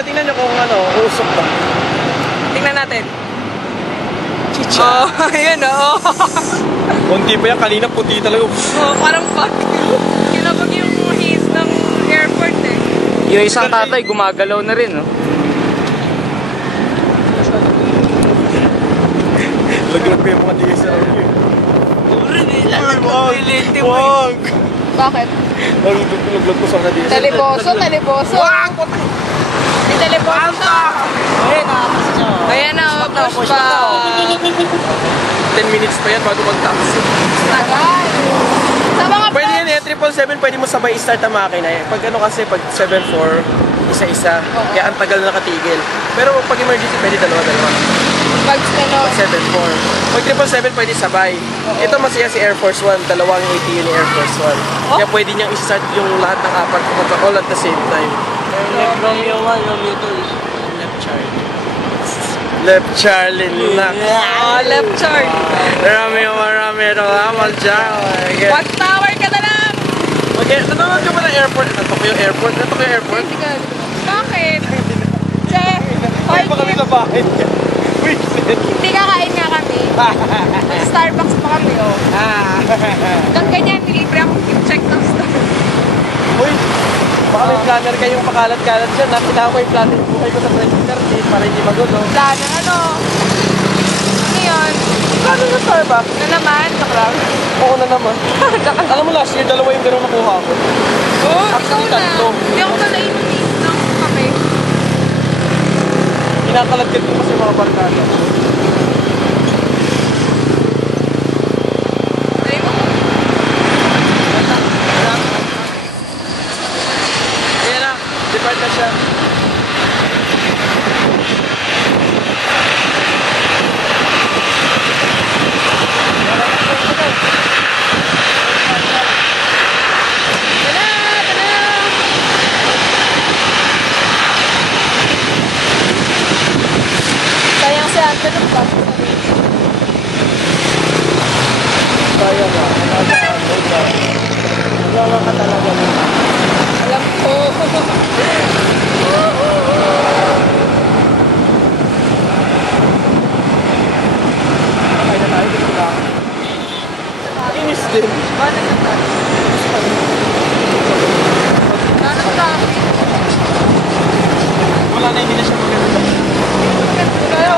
na, tingnan nyo kung ano, usok ba. Tingnan natin. Chicha. Oh, ayan oh. Kunti pa yan, kanina puti talaga. Oh, parang fuck. Kinabag yung haze ng airport eh. Yung isang tatay, gumagalaw na rin, no? Laglag ko yung mga DSLR nyo. Wag! Bakit? Laglag ko sa mga DSLR. Taliboso, taliboso. Wag! May taliboso. Ayun na, Ayan na, push pa. 10 minutes pa yan bago mag-taxi. Tagal. Sa mga Pwede yan eh, 777, pwede mo sabay i-start ang makina eh. Pag ano kasi, pag 74, isa-isa. Kaya ang tagal na nakatigil. Pero pag emergency, pwede dalawa-dalawa. Pag ano, 7-4. Pag 777, pwede sabay. Ito masaya si Air Force One, dalawang ATU ni Air Force One. Kaya pwede niyang i-start yung lahat ng apat all at the same time. Romeo 1, Romeo 2. Left Charlie na. oh, left charge. Romeo, Ramal dyan. Watchtower ka na lang. Okay, nanonood ka ba ng airport? Tokyo Airport? Tokyo Airport? Bakit? Che, Ay, pa kami sa bahay niya. hindi kakain nga kami. Mag-Starbucks pa kami, oh. Hanggang ganyan, nilibre akong check ng Starbucks. Uy, baka may planner kayong pakalat-kalat dyan. Nakita ko yung planner buhay ko sa 2030 para hindi magulo. Plano, ano? Ano yun? Plano na Starbucks? Ano naman? Nakarang? Oo na naman. Alam mo last year, dalawa yung gano'n nakuha ko. Oh, Actually, ikaw na. tatlo. Hindi ako pala inumin ng kape. Kinakalagkit ko kasi mga barkada. Ay mo. Ayan na, depart na siya. Sayang si Ante ng bus. Sayang nga. Wala ka talaga. Alam ko. Kaya na tayo, dito lang. Inis din. Paano na tayo? Paano na tayo? Wala na, hindi na siya maganda. Pero,